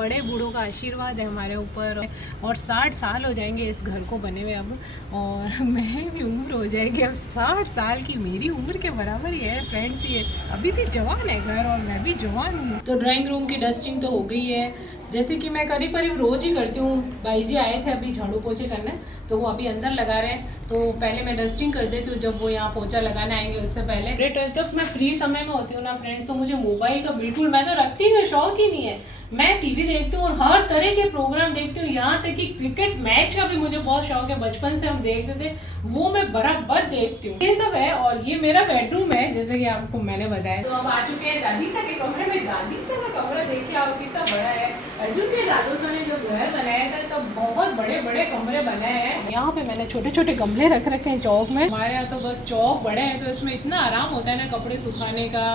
बड़े बूढ़ों का आशीर्वाद है हमारे ऊपर, और 60 साल हो जाएंगे इस घर को बने हुए अब, और मैं भी उम्र हो जाएगी अब 60 साल की, मेरी उम्र के बराबर ही है फ्रेंड्स। ये अभी भी जवान है घर और मैं भी जवान हूँ। तो ड्राइंग रूम की डस्टिंग तो हो गई है, जैसे कि मैं करीब करीब रोज़ ही करती हूँ। भाई जी आए थे अभी झाड़ू पोछे करने, तो वो अभी अंदर लगा रहे हैं, तो पहले मैं डस्टिंग कर देती हूँ जब वो यहाँ पोछा लगाने आएंगे उससे पहले। जब मैं फ्री समय में होती हूँ ना फ्रेंड्स, तो मुझे मोबाइल का बिल्कुल, मैं तो रखती हूँ, शौक ही नहीं है। मैं टीवी देखती हूँ और हर तरह के प्रोग्राम देखती हूँ, यहाँ तक कि क्रिकेट मैच का भी मुझे बहुत शौक है, बचपन से हम देखते थे, वो मैं बराबर देखती हूँ। ये सब है, और ये मेरा बेडरूम है जैसे कि आपको मैंने बताया। तो अब आ चुके हैं दादी सा के कमरे में। दादी सा का कमरा देखिए आप कितना बड़ा है। अर्जुन के दादू सा ने जो घर बनाया था तो बहुत बड़े बड़े कमरे बनाए हैं। यहाँ पे मैंने छोटे छोटे गमले रख रखे हैं चौक में। हमारे यहाँ तो बस चौक बड़े हैं, तो इसमें इतना आराम होता है ना कपड़े सुखाने का,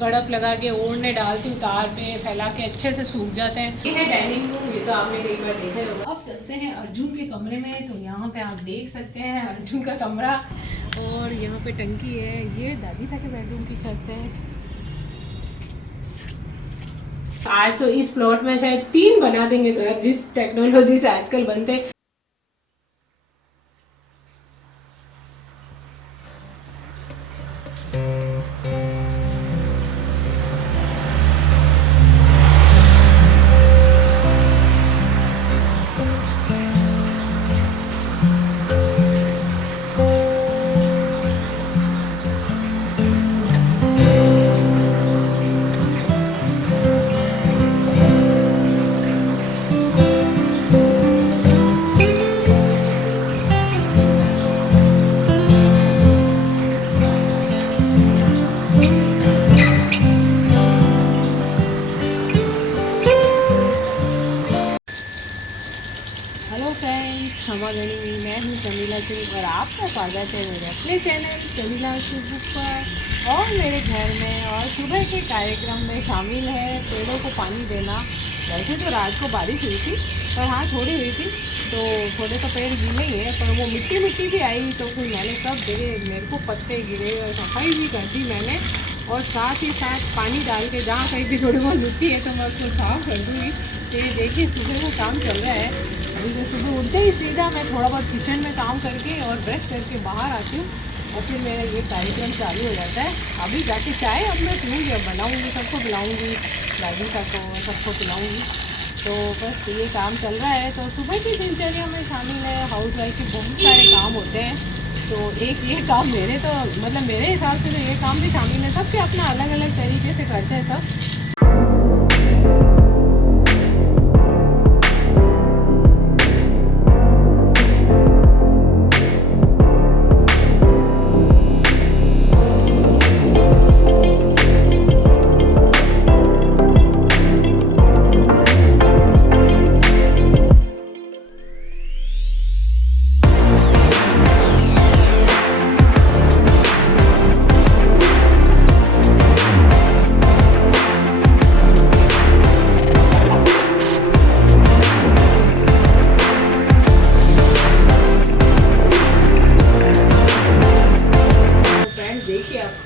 कड़प लगा के ओढ़ने डालती हूँ, तार पे फैला के अच्छे से सूख जाते हैं। ये है डाइनिंग रूम, ये तो आपने कई बार देखा होगा। अब चलते हैं अर्जुन के कमरे में, तो यहाँ पे आप देख सकते हैं अर्जुन का कमरा, और यहाँ पे टंकी है। ये दादी सा के बेडरूम की छत है। आज तो इस प्लॉट में शायद 3 बना देंगे घर, जिस टेक्नोलॉजी से आजकल बनते। मैं हूँ चमीला चुग और आपका स्वागत है मेरे अपने चैनल चमीला चुग पर और मेरे घर में। और सुबह के कार्यक्रम में शामिल है पेड़ों को पानी देना। वैसे तो रात को बारिश हुई थी, पर हाँ थोड़ी हुई थी, तो थोड़े तो पेड़ गिरे ही है, पर वो मिट्टी भी आई, तो फिर मैंने सब जगह मेरे को पत्ते गिरे और सफाई भी कर दी मैंने, और साथ ही साथ पानी डाल के जहाँ कहीं भी थोड़ी बहुत मिट्टी है तो मैं उसको साफ कर दूँगी। तो ये देखिए सुबह का काम चल रहा है। अभी मैं सुबह उठते ही सीधा मैं थोड़ा बहुत किचन में काम करके और ब्रश करके बाहर आती हूँ, और फिर मेरा ये कार्यक्रम चालू हो जाता है। अभी जाके चाय अब मैं पीऊँगी, अब बनाऊँगी, सबको पिलाऊँगी, दादी का को सबको पिलाऊँगी। तो बस ये काम चल रहा है। तो सुबह की दिनचर्या में शामिल है, हाउस वाइफ के बहुत सारे काम होते हैं, तो एक ये काम मेरे तो मतलब मेरे हिसाब से तो ये काम भी शामिल है। सबके अपना अलग अलग तरीके से करते हैं सब।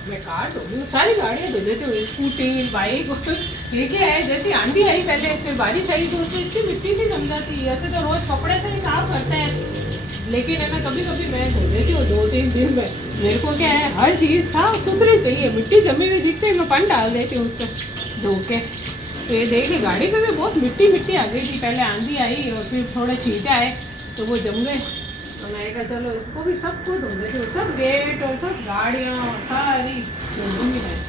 मैं कार धो दूँ, सारी गाड़ियाँ धो देती हूँ, स्कूटी बाइक। ये क्या है, जैसी आंधी आई पहले फिर बारिश आई तो उसमें इतनी मिट्टी सी जम जाती है। ऐसे तो रोज़ कपड़े से ही साफ करते हैं, लेकिन है ना कभी कभी मैं धो देती हूँ 2-3 दिन में। मेरे को क्या है, हर चीज़ साफ सुथरी चाहिए। मिट्टी जमी हुई दिखती है मैं पानी डाल देती हूँ उसको धो के। तो ये देखिए गाड़ी पे भी बहुत मिट्टी आ गई थी, पहले आंधी आई और फिर थोड़े छींटे आए तो वो जम गए। तो मैं कहा चलो इसको भी सबको धो देती हूँ, सब गेट और सब गाड़ियाँ और सारी धो दूँगी मैं।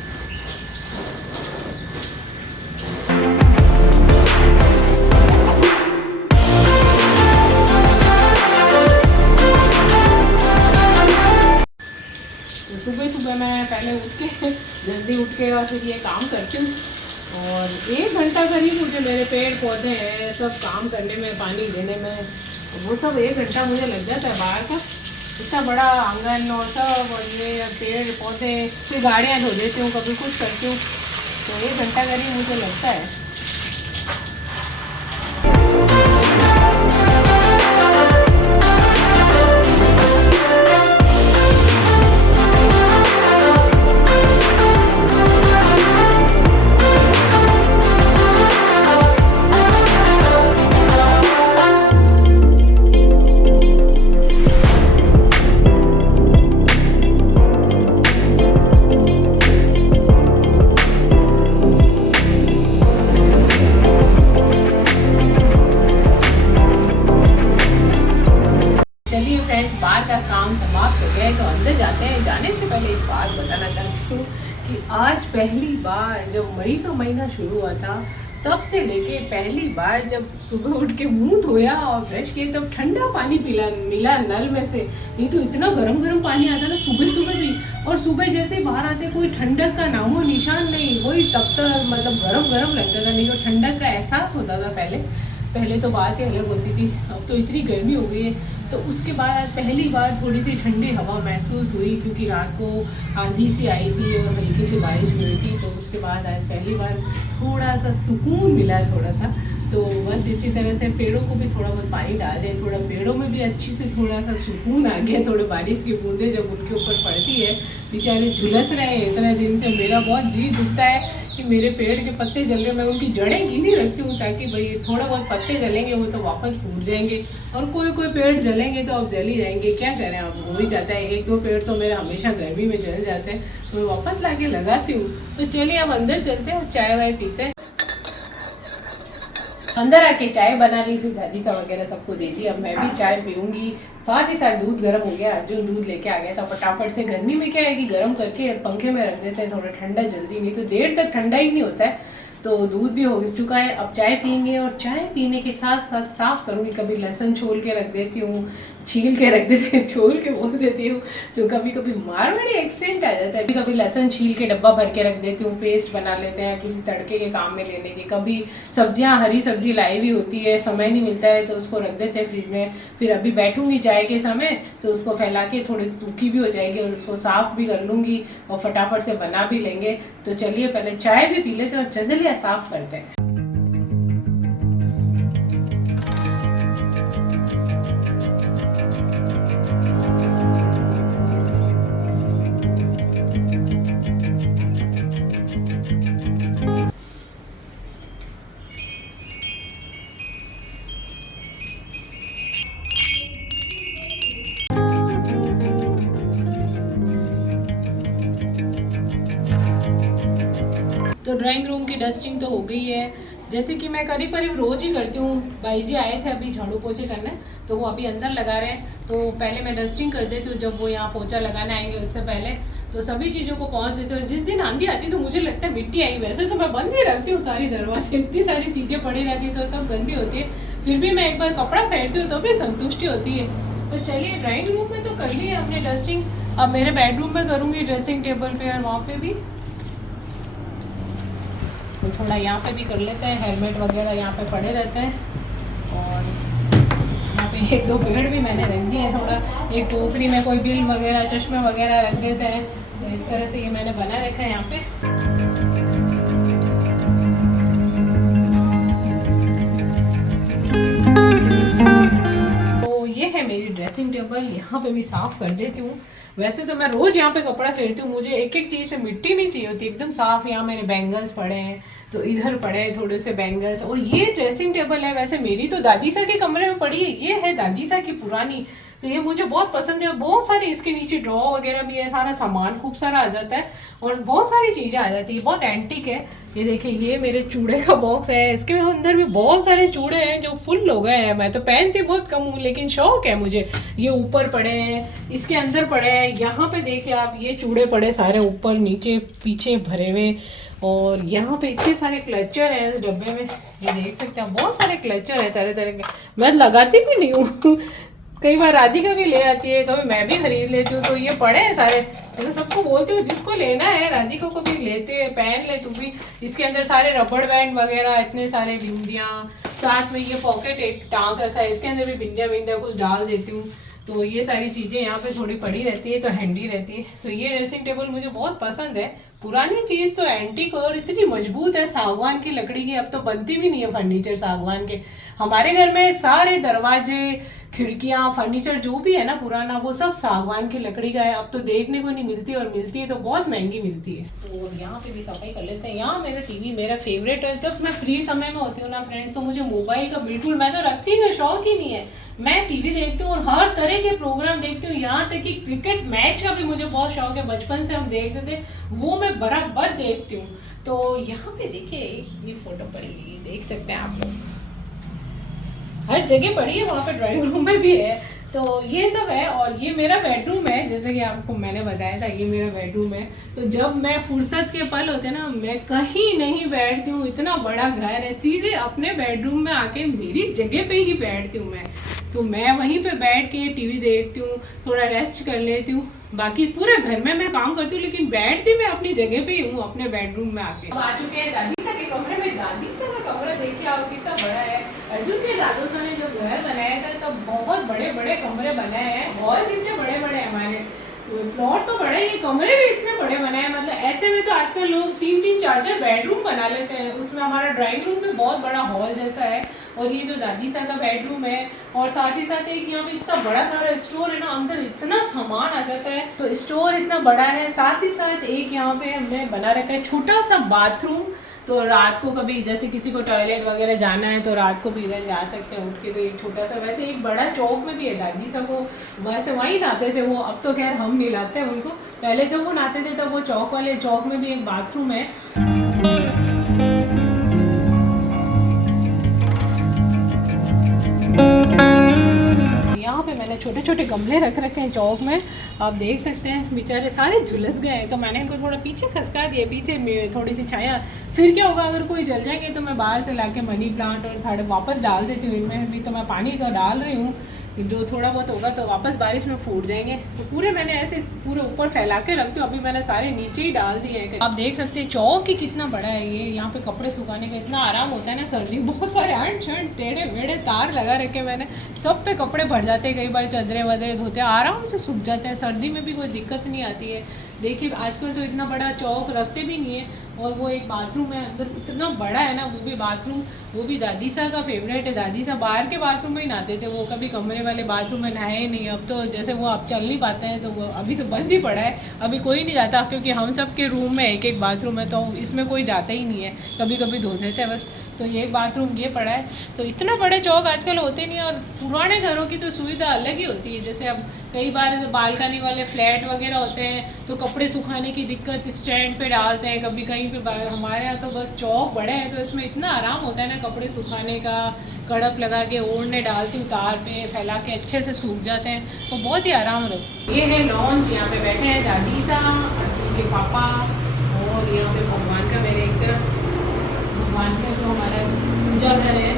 तो सुबह सुबह मैं पहले उठ के जल्दी उठ के और फिर ये काम करती हूँ, और 1 घंटा करीब मुझे मेरे पेड़ पौधे हैं सब काम करने में, पानी देने में, वो सब 1 घंटा मुझे लग जाता है। बाहर का इतना बड़ा आंगन और सब, और ये पेड़ पौधे, फिर गाड़ियाँ धो देती हूँ, कभी कुछ करती हूँ, तो 1 घंटा करीब मुझे लगता है। बाहर का काम समाप्त हो गया है, तो अंदर जाते हैं। जाने से पहले एक बात बताना चाहती हूँ कि आज पहली बार जब मई का महीना शुरू हुआ था, तब से लेके पहली बार जब सुबह उठ के मुंह धोया और ब्रश किए, तब ठंडा पानी मिला नल में से। नहीं तो इतना गरम गरम पानी आता ना सुबह सुबह भी, और सुबह जैसे ही बाहर आते कोई ठंडक का नामो निशान नहीं। वही तब तक मतलब गरम गरम लगता था, नहीं तो ठंडक का एहसास होता था पहले तो बात ही अलग होती थी। अब तो इतनी गर्मी हो गई है। तो उसके बाद आज पहली बार थोड़ी सी ठंडी हवा महसूस हुई, क्योंकि रात को आंधी सी आई थी और हल्की सी बारिश हुई थी। तो उसके बाद आज पहली बार थोड़ा सा सुकून मिला, थोड़ा सा। तो बस इसी तरह से पेड़ों को भी थोड़ा बहुत पानी डाल दें, थोड़ा पेड़ों में भी अच्छी से थोड़ा सा सुकून आ गया। थोड़े बारिश की बूंदें जब उनके ऊपर पड़ती है, बेचारे झुलस रहे हैं इतने दिन से। मेरा बहुत जी दुखता है कि मेरे पेड़ के पत्ते जल रहे, मैं उनकी जड़ें गिनी रखती हूँ ताकि भाई थोड़ा बहुत पत्ते जलेंगे वो तो वापस फूट जाएंगे, और कोई पेड़ जलेंगे तो अब जल ही जाएंगे। क्या करें, अब हो ही जाता है। 1-2 पेड़ तो मेरे हमेशा गर्मी में जल जाते हैं, तो मैं वापस ला के लगाती हूँ। तो चलिए अब अंदर चलते हैं और चाय वाय पीते हैं। अंदर आके चाय बना ली, फिर दादी सा वगैरह सबको दे दी। अब मैं भी चाय पीऊँगी, साथ ही साथ दूध गर्म हो गया। अर्जुन दूध लेके आ गया था फटाफट से। गर्मी में क्या है कि गर्म करके पंखे में रख देते हैं, थोड़ा ठंडा जल्दी, नहीं तो देर तक ठंडा ही नहीं होता है। तो दूध भी हो चुका है, अब चाय पियेंगे। और चाय पीने के साथ साथ साफ़ करूँगी। कभी लहसुन छोल के रख देती हूँ, छील के रख देती हूँ, छोल के बोल देती हूँ। तो कभी कभी मारवाड़ी एक्सचेंज आ जाता है। कभी लहसुन छील के डब्बा भर के रख देती हूँ, पेस्ट बना लेते हैं किसी तड़के के काम में लेने की। कभी सब्जियाँ, हरी सब्जी लाई हुई होती है, समय नहीं मिलता है तो उसको रख देते हैं फ्रिज में। फिर अभी बैठूंगी चाय के समय तो उसको फैला के थोड़ी सूखी भी हो जाएगी और उसको साफ़ भी कर लूँगी और फटाफट से बना भी लेंगे। तो चलिए पहले चाय भी पी लेते हैं और चंदलिया साफ़ करते हैं। तो ड्राइंग रूम की डस्टिंग तो हो गई है, जैसे कि मैं करीब रोज़ ही करती हूँ। भाई जी आए थे अभी झाड़ू पोछे करने, तो वो अभी अंदर लगा रहे हैं। तो पहले मैं डस्टिंग कर देती हूँ, जब वो यहाँ पोछा लगाने आएंगे उससे पहले तो सभी चीज़ों को पहुँच देती हूँ। और जिस दिन आंधी आती है तो मुझे लगता है मिट्टी आई। वैसे तो मैं बंद ही रखती हूँ सारी दरवाजे, इतनी सारी चीज़ें पड़ी रहती है तो सब गंदी होती है, फिर भी मैं एक बार कपड़ा फेरती हूँ तो भी संतुष्टि होती है। तो चलिए ड्राइंग रूम में तो कर ली है अपने डस्टिंग, अब मेरे बेडरूम में करूँगी, ड्रेसिंग टेबल पे और वहाँ पे भी। तो थोड़ा यहाँ पे भी कर लेते हैं, हेलमेट वगैरह यहाँ पे पड़े रहते हैं। और यहाँ पे 1-2 पेड़ भी मैंने रख दिए हैं, थोड़ा एक टोकरी में कोई बिल वगैरह, चश्मे वगैरह रख देते हैं। तो इस तरह से ये मैंने बना रखा है यहाँ पे। तो ये है मेरी ड्रेसिंग टेबल, यहाँ पे भी साफ़ कर देती हूँ। वैसे तो मैं रोज़ यहाँ पे कपड़ा फेरती हूँ, मुझे एक एक चीज़ पे मिट्टी नहीं चाहिए होती, एकदम साफ़। यहाँ मेरे बैंगल्स पड़े हैं तो इधर पड़े हैं थोड़े से बैंगल्स। और ये ड्रेसिंग टेबल है, वैसे मेरी तो दादी सा के कमरे में पड़ी है, ये है दादी सा की पुरानी। तो ये मुझे बहुत पसंद है और बहुत सारे इसके नीचे ड्रॉ वगैरह भी है, सारा सामान खूब सारा आ जाता है और बहुत सारी चीज़ें आ जाती है। बहुत एंटीक है। ये देखिए, ये मेरे चूड़े का बॉक्स है, इसके अंदर भी बहुत सारे चूड़े हैं जो फुल हो गए हैं। मैं तो पहनती बहुत कम हूँ लेकिन शौक है मुझे। ये ऊपर पड़े हैं, इसके अंदर पड़े हैं, यहाँ पे देखिए आप, ये चूड़े पड़े सारे ऊपर नीचे पीछे भरे हुए। और यहाँ पे इतने सारे क्लचर हैं इस डब्बे में, ये देख सकते हैं, बहुत सारे क्लचर हैं तरह तरह के। मैं लगाती भी नहीं हूँ कई बार राधिका भी ले आती है, कभी मैं भी खरीद लेती हूँ। तो ये पड़े हैं सारे, तो सबको बोलती हूँ जिसको लेना है राधिका को भी लेते हैं, पहन ले तू भी। इसके अंदर सारे रबड़ बैंड वगैरह, इतने सारे बिंदियाँ, साथ में ये पॉकेट एक टांग रखा है, इसके अंदर भी बिंदियाँ कुछ डाल देती हूँ। तो ये सारी चीज़ें यहाँ पे थोड़ी पड़ी रहती है तो हैंडी रहती है। तो ये ड्रेसिंग टेबल मुझे बहुत पसंद है। पुरानी चीज़ तो एंटीक और इतनी मजबूत है, सागवान की लकड़ी की। अब तो बनती भी नहीं है फर्नीचर सागवान के। हमारे घर में सारे दरवाजे, खिड़कियाँ, फर्नीचर जो भी है ना पुराना, वो सब सागवान की लकड़ी का है। अब तो देखने को नहीं मिलती और मिलती है तो बहुत महंगी मिलती है। तो यहाँ पे भी सफाई कर लेते हैं। यहाँ मेरा टीवी मेरा फेवरेट है। जब मैं फ्री समय में होती हूँ ना फ्रेंड्स, तो मुझे मोबाइल का बिल्कुल, मैं तो रखती ही नहीं, शौक ही नहीं है। मैं टीवी देखती हूँ और हर तरह के प्रोग्राम देखती हूँ, यहाँ तक कि क्रिकेट मैच का भी मुझे बहुत शौक है। बचपन से हम देखते थे, वो मैं बराबर देखती हूँ। तो यहाँ पे देखिए ये फोटो पड़ी है, देख सकते हैं आप लोग, हर जगह पड़ी है, वहाँ पे ड्राइंग रूम में भी है। तो ये सब है। और ये मेरा बेडरूम है, जैसे कि आपको मैंने बताया था ये मेरा बेडरूम है। तो जब मैं फुर्सत के पल होते ना, मैं कहीं नहीं बैठती हूँ, इतना बड़ा घर है, सीधे अपने बेडरूम में आके मेरी जगह पे ही बैठती हूँ मैं। तो मैं वहीं पे बैठ के टीवी देखती हूँ, थोड़ा रेस्ट कर लेती हूँ। बाकी पूरे घर में मैं काम करती हूँ, लेकिन बैठती मैं अपनी जगह पे ही हूँ, अपने बेडरूम में आके। अब आ चुके हैं दादी सा के कमरे में। दादी सा का कमरा देखिए आप कितना बड़ा है। अर्जुन के दादू सा ने जो घर बनाया था तब बहुत बड़े बड़े कमरे बनाए हैं, हॉल जितने बड़े बड़े हमारे, प्लॉट तो बड़े, ये कमरे भी इतने बड़े बनाए हैं। मतलब ऐसे में तो आजकल लोग 3-3 4-4 बेडरूम बना लेते हैं। उसमें हमारा ड्राइंग रूम भी बहुत बड़ा हॉल जैसा है, और ये जो दादी सा का बेडरूम है, और साथ ही साथ एक यहाँ पे इतना बड़ा सारा स्टोर है ना, अंदर इतना सामान आ जाता है। तो स्टोर इतना बड़ा है। साथ ही साथ एक यहाँ पे हमने बना रखा है छोटा सा बाथरूम। तो रात को कभी जैसे किसी को टॉयलेट वगैरह जाना है तो रात को भी इधर जा सकते हैं उठ के। तो एक छोटा सा, वैसे एक बड़ा चौक में भी है, दादी सा को वैसे वहीं नहाते थे वो, अब तो खैर हम नहीं लाते हैं उनको। पहले जब वो नहाते थे तब वो चौक वाले चौक में भी एक बाथरूम है। यहाँ पे मैंने छोटे छोटे गमले रख रखे हैं चौक में, आप देख सकते हैं। बेचारे सारे झुलस गए हैं, तो मैंने इनको थोड़ा पीछे खसका दिया, पीछे थोड़ी सी छाया। फिर क्या होगा, अगर कोई जल जाएंगे तो मैं बाहर से लाके मनी प्लांट और थोड़े वापस डाल देती हूँ इनमें भी। तो मैं पानी तो डाल रही हूँ, जो थोड़ा बहुत होगा तो वापस बारिश में फूट जाएंगे। तो पूरे मैंने ऐसे पूरे ऊपर फैला के रखती हूँ। अभी मैंने सारे नीचे ही डाल दिए हैं। आप देख सकते हैं चौक ही कितना बड़ा है ये। यहाँ पे कपड़े सुखाने का इतना आराम होता है ना सर्दी। बहुत सारे अंट शंट टेढ़े मेढ़े तार लगा रखे मैंने, सब पे कपड़े भर जाते हैं। कई बार चादरें वदरे धोते हैं, आराम से सूख जाते हैं। सर्दी में भी कोई दिक्कत नहीं आती है। देखिए आजकल तो इतना बड़ा चौक रखते भी नहीं है। और वो एक बाथरूम है अंदर, इतना बड़ा है ना वो भी बाथरूम, वो भी दादी सा का फेवरेट है। दादी सा बाहर के बाथरूम में ही नहाते थे, वो कभी कमरे वाले बाथरूम में नहाए ही नहीं। अब तो जैसे वो अब चल नहीं पाते हैं तो वो अभी तो बंद ही पड़ा है, अभी कोई नहीं जाता, क्योंकि हम सब के रूम में एक एक बाथरूम है, तो इसमें कोई जाता ही नहीं है। कभी कभी धो देते हैं बस। तो ये एक बाथरूम ये पड़ा है। तो इतना बड़े चौक आजकल होते नहीं। और पुराने घरों की तो सुविधा अलग ही होती है। जैसे अब कई बार बालकनी वाले फ्लैट वगैरह होते हैं तो कपड़े सुखाने की दिक्कत, स्टैंड पे डालते हैं कभी कहीं पे। हमारे यहाँ तो बस चौक बड़े हैं, तो इसमें इतना आराम होता है ना कपड़े सुखाने का। कड़प लगा के ओढ़ने डालती हूँ, तार पे फैला के अच्छे से सूख जाते हैं, तो बहुत ही आराम रहता है। ये है लॉन्च, यहाँ पे बैठे हैं दादी सा, अर्जुन के पापा, और यहाँ पे भगवान का मेरे एक तरफ भगवान का जो हमारा पूजा घर है।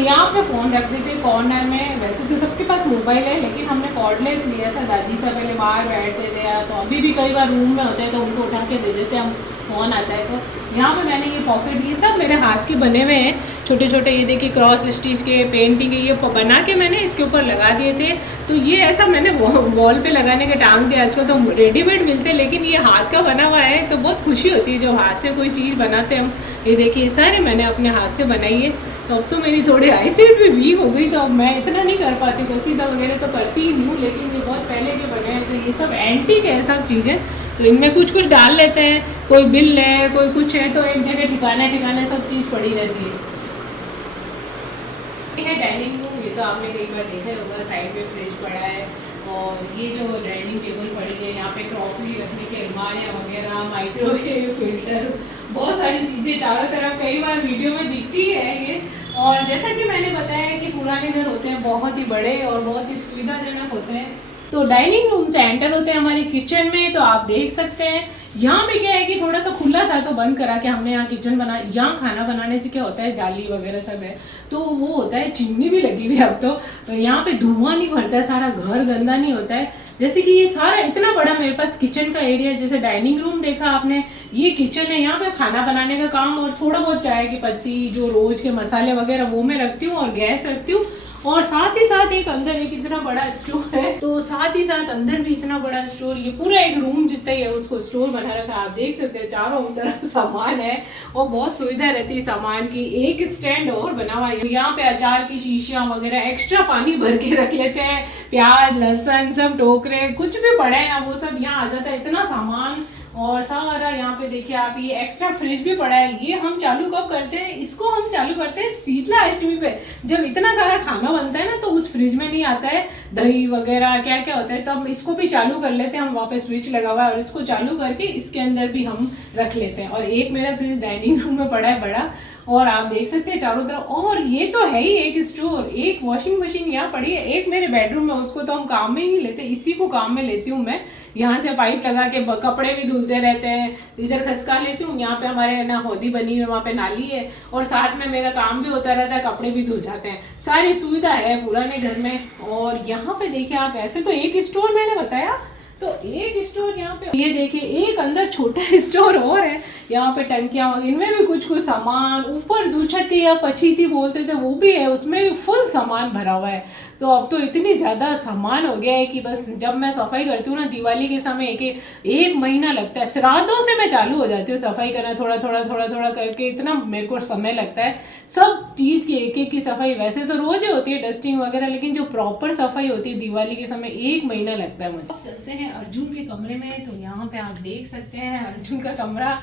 यहाँ पे फ़ोन रख देते कॉर्नर में। वैसे तो सबके पास मोबाइल है, लेकिन हमने कॉर्डलेस लिया था। दादी सा पहले बाहर बैठते थे, तो अभी भी कई बार रूम में होते हैं तो उनको उठा के दे देते हम, फ़ोन आता है तो। यहाँ पे मैंने ये पॉकेट, ये सब मेरे हाथ के बने हुए हैं छोटे छोटे। ये देखिए क्रॉस स्टिच के, पेंटिंग के, ये बना के मैंने इसके ऊपर लगा दिए थे। तो ये ऐसा मैंने वॉल पे लगाने के टांग दिया। आजकल तो रेडीमेड मिलते हैं, लेकिन ये हाथ का बना हुआ है तो बहुत खुशी होती है जो हाथ से कोई चीज़ बनाते हैं हम। ये देखिए सारे मैंने अपने हाथ से बनाई है। तो अब तो मेरी थोड़ी आईसाइट भी वीक हो गई, तो अब मैं इतना नहीं कर पाती, कसीदा वगैरह तो करती ही हूँ, लेकिन ये बहुत पहले के बने हैं। तो ये सब एंटीक है सब चीज़ें, तो इनमें कुछ कुछ डाल लेते हैं। कोई बिल है, कोई कुछ है, तो एक जगह ठिकाने ठिकाने सब चीज़ पड़ी रहती है। ये है डाइनिंग रूम, ये तो आपने कई बार देखा होगा। साइड में फ्रिज पड़ा है, और ये जो डाइनिंग टेबल पड़ी है, यहाँ पे क्रॉकरी रखने के अलमारियाँ वगैरह, माइक्रोवेव, फिल्टर, बहुत सारी चीज़ें चारों तरफ कई बार वीडियो में दिखती है ये। और जैसा कि मैंने बताया कि पुराने घर होते हैं बहुत ही बड़े और बहुत ही सुविधाजनक होते हैं। तो डाइनिंग रूम से एंटर होते हैं हमारे किचन में, तो आप देख सकते हैं यहाँ पे क्या है कि थोड़ा सा खुला था तो बंद करा के हमने यहाँ किचन बना। यहाँ खाना बनाने से क्या होता है, जाली वगैरह सब है तो वो होता है, चिमनी भी लगी हुई है अब तो यहाँ पे धुआं नहीं भरता है, सारा घर गंदा नहीं होता है। जैसे कि ये सारा इतना बड़ा मेरे पास किचन का एरिया, जैसे डाइनिंग रूम देखा आपने, ये किचन है। यहाँ पे खाना बनाने का काम और थोड़ा बहुत चाय की पत्ती, जो रोज के मसाले वगैरह वो मैं रखती हूँ, और गैस रखती हूँ। और साथ ही साथ एक अंदर एक इतना बड़ा स्टोर है, तो साथ ही साथ अंदर भी इतना बड़ा स्टोर, ये पूरा एक रूम जितना ही है उसको स्टोर बना रखा है। आप देख सकते हैं चारों तरफ सामान है, और बहुत सुविधा रहती है सामान की। एक स्टैंड और बना हुआ है, यहाँ पे अचार की शीशियाँ वगैरह, एक्स्ट्रा पानी भर के रख लेते हैं, प्याज लहसुन सब, टोकरे कुछ भी पड़े हैं ना वो सब यहाँ आ जाता है, इतना सामान। और सारा यहाँ पे देखिए आप, ये एक्स्ट्रा फ्रिज भी पड़ा है। ये हम चालू कब करते हैं, इसको हम चालू करते हैं शीतला अष्टमी पे, जब इतना सारा खाना बनता है ना, तो उस फ्रिज में नहीं आता है दही वगैरह क्या क्या होता है, तब इसको भी चालू कर लेते हैं हम। वहाँ पे स्विच लगा हुआ है, और इसको चालू करके इसके अंदर भी हम रख लेते हैं। और एक मेरा फ्रिज डाइनिंग रूम में पड़ा है बड़ा, और आप देख सकते हैं चारों तरफ। और ये तो है ही एक स्टोर, एक वॉशिंग मशीन यहाँ पड़ी है, एक मेरे बेडरूम में, उसको तो हम काम में ही नहीं लेते, इसी को काम में लेती हूँ मैं। यहाँ से पाइप लगा के कपड़े भी धुलते रहते हैं, इधर खसका लेती हूँ। यहाँ पे हमारे ना हौदी बनी हुई है, वहाँ पे नाली है, और साथ में मेरा काम भी होता रहता है, कपड़े भी धुल जाते हैं, सारी सुविधा है पुराने घर में। और यहाँ पे देखिए आप, ऐसे तो एक स्टोर मैंने बताया, तो एक स्टोर यहाँ पे, ये देखिए एक अंदर छोटा स्टोर और है, यहाँ पे टंकियाँ, इनमें भी कुछ कुछ सामान, ऊपर दुछती या पचीती बोलते थे वो भी है, उसमें भी फुल सामान भरा हुआ है। तो अब तो इतनी ज़्यादा सामान हो गया है कि बस जब मैं सफाई करती हूँ ना दिवाली के समय, एक महीना लगता है, श्राद्धों से मैं चालू हो जाती हूँ सफाई करना, थोड़ा थोड़ा करके, इतना मेरे को समय लगता है सब चीज़ की, एक की सफाई। वैसे तो रोज ही होती है डस्टिंग वगैरह, लेकिन जो प्रॉपर सफाई होती है दिवाली के समय, 1 महीना लगता है मुझे। अब चलते हैं अर्जुन के कमरे में। तो यहाँ पे आप देख सकते हैं अर्जुन का कमरा,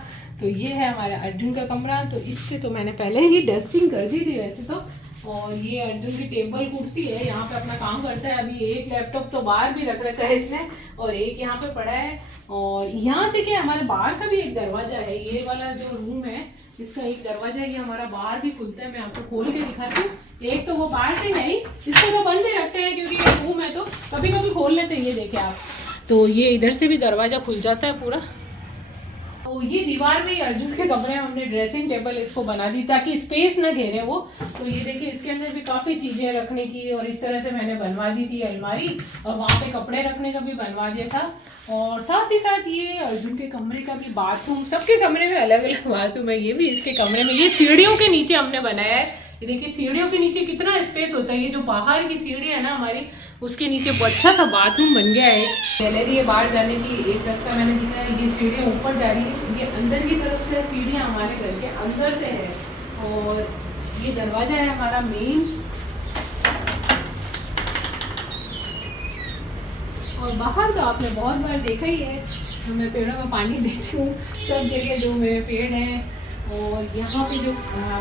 तो ये है हमारा अर्जुन का कमरा। तो इसके तो मैंने पहले ही डस्टिंग कर दी थी वैसे तो। और ये अर्जुन की टेबल कुर्सी है, यहाँ पे अपना काम करता है। अभी एक लैपटॉप तो बाहर भी रख रखा है इसने, और एक यहाँ पे पड़ा है। और यहाँ से क्या, हमारे बाहर का भी एक दरवाजा है, ये वाला जो रूम है इसका एक दरवाजा है, ये हमारा बाहर भी खुलता है। मैं आपको खोल के दिखाती हूँ। एक तो वो बाहर से नहीं, इसको तो बंद ही रखते हैं क्योंकि ये रूम है, तो कभी कभी खोल लेते हैं। ये देखे आप, तो ये इधर से भी दरवाजा खुल जाता है पूरा। तो ये दीवार में ही अर्जुन के कमरे में हमने ड्रेसिंग टेबल इसको बना दी ताकि स्पेस ना घेरे वो। तो ये देखिए इसके अंदर भी काफ़ी चीज़ें रखने की, और इस तरह से मैंने बनवा दी थी अलमारी, और वहाँ पे कपड़े रखने का भी बनवा दिया था। और साथ ही साथ ये अर्जुन के कमरे का भी बाथरूम, सबके कमरे में अलग अलग बाथरूम है, ये भी इसके कमरे में। ये सीढ़ियों के नीचे हमने बनाया है, ये देखिए सीढ़ियों के नीचे कितना स्पेस होता है। ये जो बाहर की सीढ़ी है ना हमारी, उसके नीचे अच्छा सा बाथरूम बन गया है। गैलरी है, बाहर जाने की एक रास्ता मैंने दिखाया, ये सीढ़ियाँ ऊपर जा रही है, ये अंदर की तरफ से सीढ़ियाँ हमारे घर के अंदर से है। और ये दरवाज़ा है हमारा मेन, और बाहर तो आपने बहुत बार देखा ही है, तो मैं पेड़ों में पानी देती हूँ सब जगह जो मेरे पेड़ हैं। और यहाँ पे जो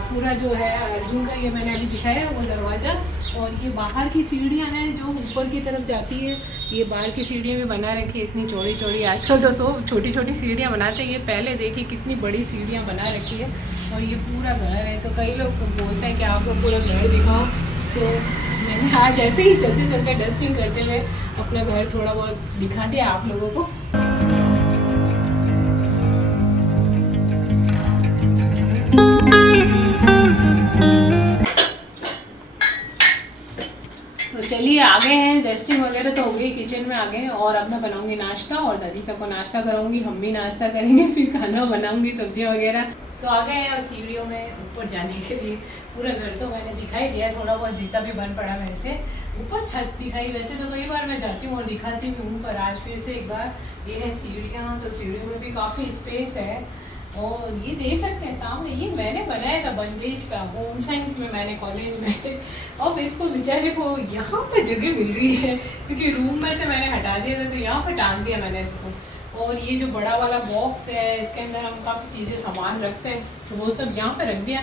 पूरा जो है अर्जुन का, ये मैंने अभी दिखाया वो दरवाज़ा। और ये बाहर की सीढ़ियाँ हैं जो ऊपर की तरफ जाती है, ये बाहर की सीढ़ियाँ भी बना रखी है इतनी चौड़ी चौड़ी। आजकल तो सब छोटी छोटी सीढ़ियाँ बनाते हैं, ये पहले देखिए कितनी बड़ी सीढ़ियाँ बना रखी है। और ये पूरा घर है, तो कई लोग बोलते हैं कि आपको पूरा घर दिखाओ, तो मैंने आज ऐसे ही चलते चलते डस्टिंग करते हुए अपना घर थोड़ा बहुत दिखा दिया आप लोगों को। तो चलिए आ गए हैं, डस्टिंग वगैरह तो हो गई, किचन में आ गए हैं। और अब मैं बनाऊंगी नाश्ता, और दादी सबको नाश्ता कराऊंगी, हम भी नाश्ता करेंगे, फिर खाना बनाऊंगी सब्जियां वगैरह। तो आ गए हैं अब सीढ़ियों में ऊपर जाने के लिए। पूरा घर तो मैंने दिखाई दिया, थोड़ा बहुत जीता भी बन पड़ा मेरे से। ऊपर छत दिखाई, वैसे तो कई बार मैं जाती हूँ और दिखाती भी हूँ, पर आज फिर से एक बार। ये है सीढ़ियाँ, तो सीढ़ियों में भी काफ़ी स्पेस है। और ये देख सकते हैं सामने, ये मैंने बनाया था बंदेज का, होम साइंस में मैंने कॉलेज में। अब इसको बेचारे को यहाँ पे जगह मिल रही है, क्योंकि रूम में से मैंने हटा दिया था, तो यहाँ पे टांग दिया मैंने इसको। और ये जो बड़ा वाला बॉक्स है, इसके अंदर हम काफ़ी चीज़ें सामान रखते हैं, तो वो सब यहाँ पे रख दिया।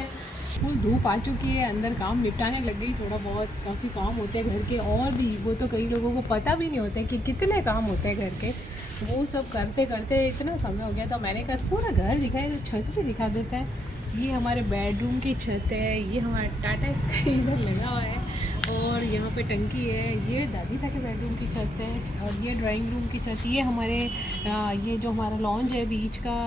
फुल धूप आ चुकी है, अंदर काम निपटाने लग गई, थोड़ा बहुत काफ़ी काम होते हैं घर के, और भी वो तो कई लोगों को पता भी नहीं होता है कि कितने काम होते हैं घर के। वो सब करते करते इतना समय हो गया, तो मैंने कहा पूरा घर दिखाया, तो छत भी दिखा देते हैं। ये हमारे बेडरूम की छत है, ये हमारा टाटा स्काई इधर लगा हुआ है, और यहाँ पे टंकी है। ये दादी सा के बेडरूम की छत है, और ये ड्राइंग रूम की छत। ये हमारे ये जो हमारा लॉन्ज है बीच का,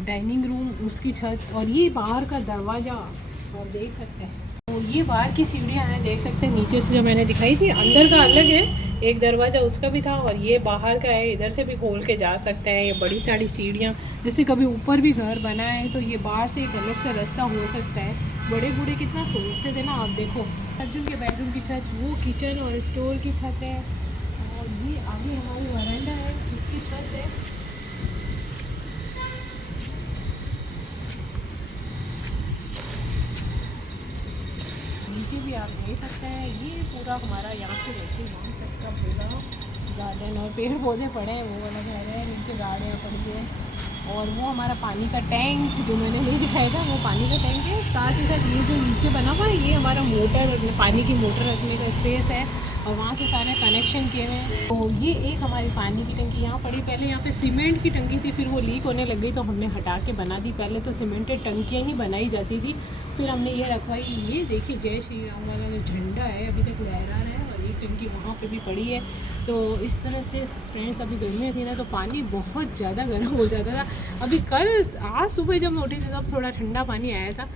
डाइनिंग रूम, उसकी छत। और ये बाहर का दरवाज़ा आप देख सकते हैं। तो ये बाहर की सीढ़ियाँ हैं, देख सकते हैं नीचे से जो मैंने दिखाई थी, अंदर का अलग है, एक दरवाज़ा उसका भी था, और ये बाहर का है, इधर से भी खोल के जा सकते हैं। ये बड़ी सारी सीढ़ियाँ, जैसे कभी ऊपर भी घर बना है तो ये बाहर से एक अलग सा रास्ता हो सकता है। बड़े बूढ़े कितना सोचते थे ना, आप देखो। अर्जुन के बेडरूम की छत, वो किचन और स्टोर की छत है, और ये आगे हमारी वरांडा है, इसकी छत है। नीचे भी आप देख सकते हैं, ये पूरा हमारा यहाँ से रहती है तक का पूरा गार्डन, और पेड़ पौधे पड़े हैं, वो वाला घर है, नीचे गाड़ियाँ पड़ी है। और वो हमारा पानी का टैंक जो मैंने नहीं दिखाया था, वो पानी का टैंक है। साथ ही साथ ये जो नीचे बना हुआ है, ये हमारा मोटर, पानी की मोटर रखने का स्पेस है। और वहाँ से सारे कनेक्शन किए हुए हैं। तो ये एक हमारी पानी की टंकी यहाँ पड़ी, पहले यहाँ पे सीमेंट की टंकी थी, फिर वो लीक होने लग गई तो हमने हटा के बना दी। पहले तो सीमेंटेड टंकियाँ ही बनाई जाती थी, फिर हमने ये रखवाई। ये देखिए जय श्री राम वाला जो झंडा है अभी तक लहरा रहा है, और एक टंकी वहाँ पे भी पड़ी है। तो इस तरह से फ्रेंड्स, अभी गर्मियाँ थी ना तो पानी बहुत ज़्यादा गर्म हो जाता था। अभी आज सुबह जब मैं उठी थी तब थोड़ा ठंडा पानी आया था।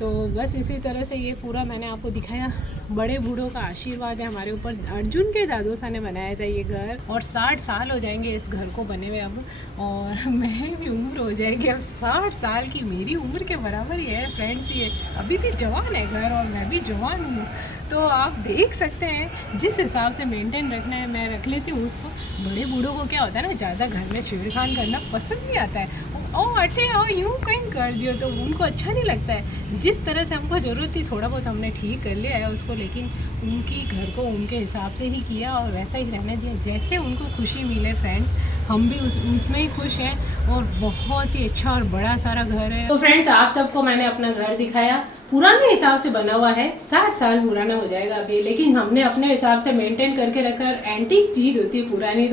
तो बस इसी तरह से ये पूरा मैंने आपको दिखाया। बड़े बूढ़ों का आशीर्वाद है हमारे ऊपर। अर्जुन के दादोसा ने बनाया था ये घर, और 60 साल हो जाएंगे इस घर को बने हुए अब। और मैं भी उम्र हो जाएगी अब 60 साल की, मेरी उम्र के बराबर ही है फ्रेंड्स। ये अभी भी जवान है घर, और मैं भी जवान हूँ। तो आप देख सकते हैं जिस हिसाब से मेंटेन रखना है मैं रख लेती हूँ उसको। बड़े बूढ़ों को क्या होता है ना, ज़्यादा घर में छेड़खान करना पसंद नहीं आता है। और अटे और यूँ कहीं कर दियो तो उनको अच्छा नहीं लगता है। जिस तरह से हमको ज़रूरत थी थोड़ा बहुत हमने ठीक कर लिया है उसको, लेकिन उनकी घर को उनके हिसाब से ही किया और वैसा ही रहने दिया जैसे उनको खुशी मिले फ्रेंड्स। हम भी उसमें ही खुश हैं, और बहुत ही अच्छा और बड़ा सारा घर है। तो फ्रेंड्स, आप सबको मैंने अपना घर दिखाया। पुराने हिसाब से बना हुआ है, 60 साल पुराना हो जाएगा अभी, लेकिन हमने अपने हिसाब से मेंटेन करके रखा। एंटीक चीज़ होती है पुरानी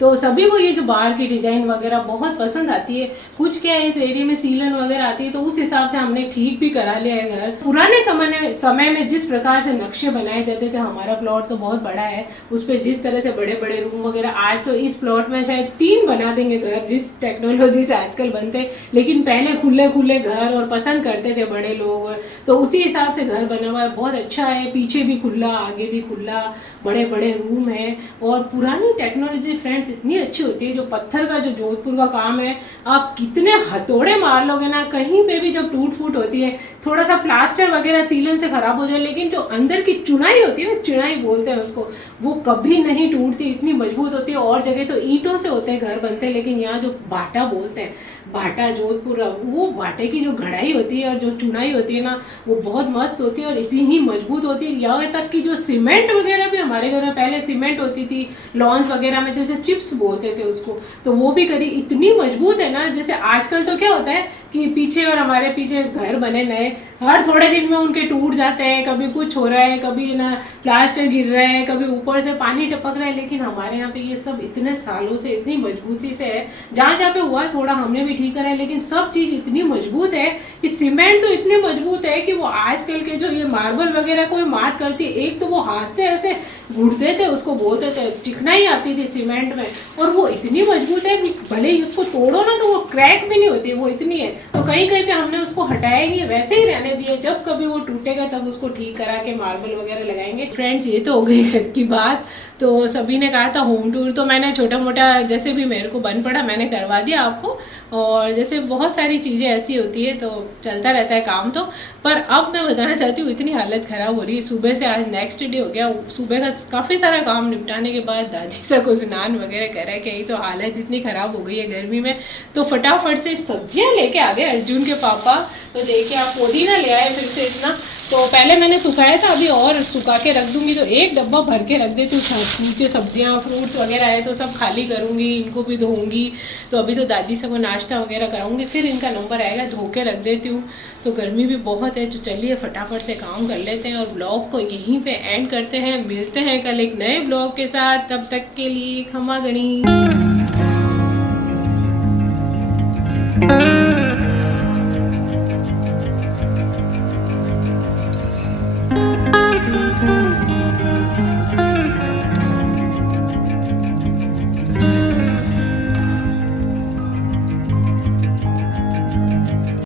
तो सभी को ये जो बाहर की डिज़ाइन वगैरह बहुत पसंद आती है। कुछ क्या है इस एरिया में सीलन वगैरह आती है, तो उस हिसाब से हमने ठीक भी करा लिया है घर। पुराने समय में जिस प्रकार से नक्शे बनाए जाते थे, हमारा प्लॉट तो बहुत बड़ा है, उस पर जिस तरह से बड़े बड़े रूम वगैरह, आज तो इस प्लॉट में शायद 3 बना देंगे घर, जिस टेक्नोलॉजी से आजकल बनते। लेकिन पहले खुले खुले घर और पसंद करते थे बड़े लोग, तो उसी हिसाब से घर बना हुआ है। बहुत अच्छा है, पीछे भी खुला, आगे भी खुला, बड़े बड़े रूम है। और पुरानी टेक्नोलॉजी फ्रेंड्स इतनी अच्छी होती है। जो पत्थर का जो जोधपुर का काम है, आप कितने हथौड़े मार लोगे ना, कहीं पे भी जब टूट फूट होती है, थोड़ा सा प्लास्टर वगैरह सीलन से खराब हो जाए, लेकिन जो अंदर की चुनाई होती है ना, चिनाई बोलते हैं उसको, वो कभी नहीं टूटती, इतनी मजबूत होती है। और जगह तो ईंटों से होते हैं घर बनते हैं, लेकिन यहाँ जो भाटा बोलते हैं, भाटा जोधपुर, वो भाटे की जो घड़ाई होती है और जो चुनाई होती है ना, वो बहुत मस्त होती है और इतनी ही मजबूत होती है। यहाँ तक कि जो सीमेंट वगैरह भी, हमारे घर में पहले सीमेंट होती थी लॉन्च वगैरह में, जैसे चिप्स बोलते थे उसको, तो वो भी करी, इतनी मजबूत है ना। जैसे आजकल तो क्या होता है कि पीछे और हमारे पीछे घर बने नए, हर थोड़े दिन में उनके टूट जाते हैं, कभी कुछ हो रहा है, कभी ना प्लास्टर गिर रहा है, कभी ऊपर से पानी टपक रहा है। लेकिन हमारे यहाँ पे ये सब इतने सालों से इतनी मजबूती से है, जहाँ जहाँ पे हुआ थोड़ा हमने भी ठीक करा है, लेकिन सब चीज़ इतनी मजबूत है कि सीमेंट तो इतनी मजबूत है कि वो आजकल के जो ये मार्बल वगैरह कोई मात करती है, एक तो वो हाथ से ऐसे घुटते थे, उसको बोलते थे, चिकनाई आती थी सीमेंट में, और वो इतनी मजबूत है कि भले ही उसको तोड़ो ना तो वो क्रैक भी नहीं होती, वो इतनी है। तो कहीं कहीं पे हमने उसको हटाया नहीं, वैसे ही रहने दिए, जब कभी वो टूटेगा तब उसको ठीक करा के मार्बल वगैरह लगाएंगे। फ्रेंड्स, ये तो हो गई घर की बात। तो सभी ने कहा था होम टूर, तो मैंने छोटा मोटा जैसे भी मेरे को बन पड़ा मैंने करवा दिया आपको। और जैसे बहुत सारी चीज़ें ऐसी होती है, तो चलता रहता है काम तो। पर अब मैं बताना चाहती हूँ, इतनी हालत ख़राब हो रही है। सुबह से आज नेक्स्ट डे हो गया, सुबह का काफ़ी सारा काम निपटाने के बाद दादी सा को स्नान वगैरह करा के आई, तो हालत इतनी ख़राब हो गई है गर्मी में। तो फटाफट से सब्जियाँ लेके आ गए अर्जुन के पापा। तो देखिए आप, पुदीना ले आए फिर से इतना। तो पहले मैंने सुखाया था, अभी और सुखा के रख दूंगी, तो एक डब्बा भर के रख देती हूँ। नीचे सब्जियाँ फ्रूट्स वगैरह है तो सब खाली करूँगी, इनको भी धोऊंगी। तो अभी तो दादी से को नाश्ता वगैरह कराऊंगी, फिर इनका नंबर आएगा, धो के रख देती हूँ। तो गर्मी भी बहुत है, तो चलिए फटाफट से काम कर लेते हैं और ब्लॉग को यहीं पे एंड करते हैं। मिलते हैं कल एक नए ब्लॉग के साथ, तब तक के लिए खमा गणी।